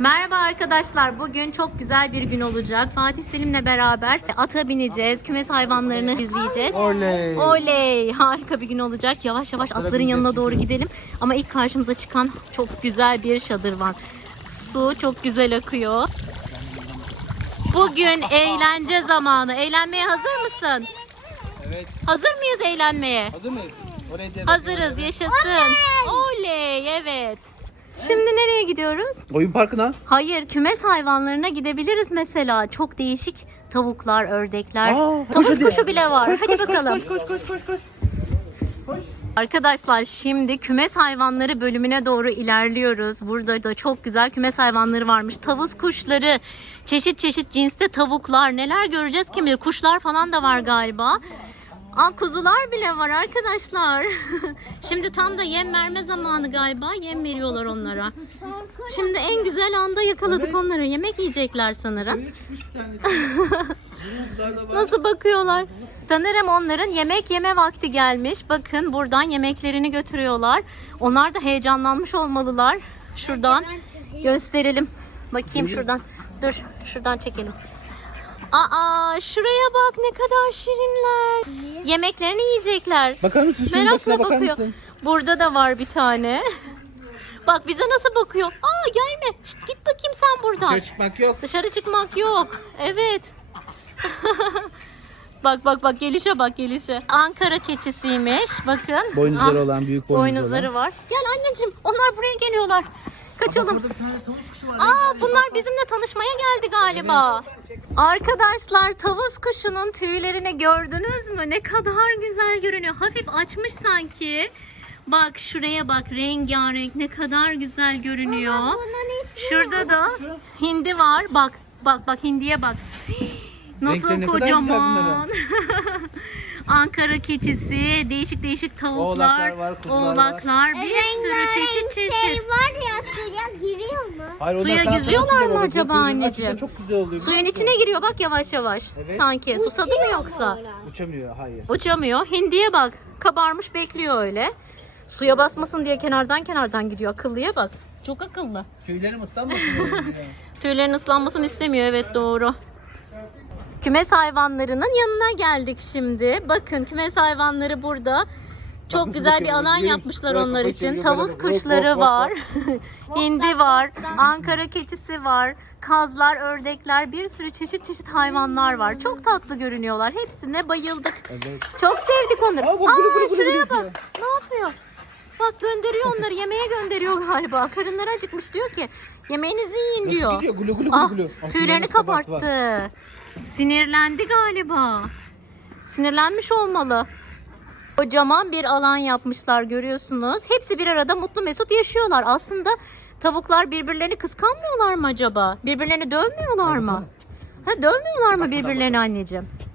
Merhaba arkadaşlar. Bugün çok güzel bir gün olacak. Fatih Selim'le beraber ata bineceğiz. Kümes hayvanlarını izleyeceğiz. Oley. Oley! Harika bir gün olacak. Yavaş yavaş atların yanına doğru gidelim. Ama ilk karşımıza çıkan çok güzel bir şadır var. Su çok güzel akıyor. Bugün eğlence zamanı. Eğlenmeye hazır mısın? Evet. Hazır mıyız eğlenmeye? Hazır mıyız? Oraya. Hazırız. Yaşasın. Oley! Evet. Şimdi nereye gidiyoruz? Oyun parkına. Hayır, kümes hayvanlarına gidebiliriz mesela. Çok değişik tavuklar, ördekler. Aa, koş Tavus hadi. kuşu bile var. Koş, hadi koş, koş, bakalım. Koş koş koş koş koş. Arkadaşlar şimdi kümes hayvanları bölümüne doğru ilerliyoruz. Burada da çok güzel kümes hayvanları varmış. Tavus kuşları, çeşit çeşit cinste tavuklar. Neler göreceğiz kim bilir. Kuşlar falan da var galiba. Aa, kuzular bile var arkadaşlar. Şimdi tam da yem verme zamanı galiba. Yem veriyorlar onlara. Şimdi en güzel anda yakaladık onları. Yemek yiyecekler sanırım. Nasıl bakıyorlar? Sanırım onların yemek yeme vakti gelmiş. Bakın buradan yemeklerini götürüyorlar. Onlar da heyecanlanmış olmalılar. Şuradan gösterelim. Bakayım şuradan. Dur şuradan çekelim. Aa şuraya bak ne kadar şirinler. Yemeklerini yiyecekler. Bakar mısın şunun Merakla bakar bakıyor. mısın? Burada da var bir tane. Bak bize nasıl bakıyor. Aa gelme. Şşt, git bakayım sen buradan. Dışarı çıkmak yok. Dışarı çıkmak yok. Evet. bak bak bak gelişe bak gelişe. Ankara keçisiymiş. Bakın. Boynuzları Ah, olan büyük boynuzları. boynuzları var. Gel anneciğim. Onlar buraya geliyorlar. Kaçalım. Burada bir tane tavus kuşu var. Aa bunlar bizimle tanışmaya geldi galiba. Arkadaşlar tavus kuşunun tüylerini gördünüz mü? Ne kadar güzel görünüyor. Hafif açmış sanki. Bak şuraya bak rengarenk ne kadar güzel görünüyor. Şurada da hindi var. Bak bak bak hindiye bak. Nasıl kocaman. Ankara keçisi, değişik değişik tavuklar, Oğlaklar var, kuzular var. oğlaklar, bir sürü çeşit çeşit. şey var ya suya giriyor mu? Hayır, Suya yüzüyorlar mı acaba anneciğim? Çok güzel oluyor. Suyun içine giriyor bak yavaş yavaş. Evet. Sanki susadı mı yoksa? Uçamıyor hayır. Uçamıyor. Hindiye bak. Kabarmış bekliyor öyle. Suya basmasın diye kenardan kenardan gidiyor. Akıllıya bak. Çok akıllı. Tüylerim ıslanmasın. Tüylerin ıslanmasını istemiyor. Evet doğru. Kümes hayvanlarının yanına geldik şimdi. Bakın kümes hayvanları burada. Çok nasıl güzel bir alan yapmışlar? Böyle onlar için. Tavus kuşları var. Hindi var. Ankara keçisi var. Kazlar, ördekler, bir sürü çeşit çeşit hayvanlar var. Çok tatlı görünüyorlar. Hepsine bayıldık. Evet. Çok sevdik onları. Aa, bak, Aa, gulu şuraya yapıyor. bak. Ne yapıyor? Bak gönderiyor onları. Yemeğe gönderiyor galiba. Karınları acıkmış diyor ki yemeğinizi yiyin Nasıl diyor. gidiyor? Gulu gulu gulu Ah, gulu. Ah, tüylerini kabarttı. Sinirlendi galiba. Sinirlenmiş olmalı. Kocaman bir alan yapmışlar görüyorsunuz. Hepsi bir arada mutlu mesut yaşıyorlar. Aslında tavuklar birbirlerini kıskanmıyorlar mı acaba? Birbirlerini dövmüyorlar mı? Ha dövmüyorlar mı birbirlerini anneciğim?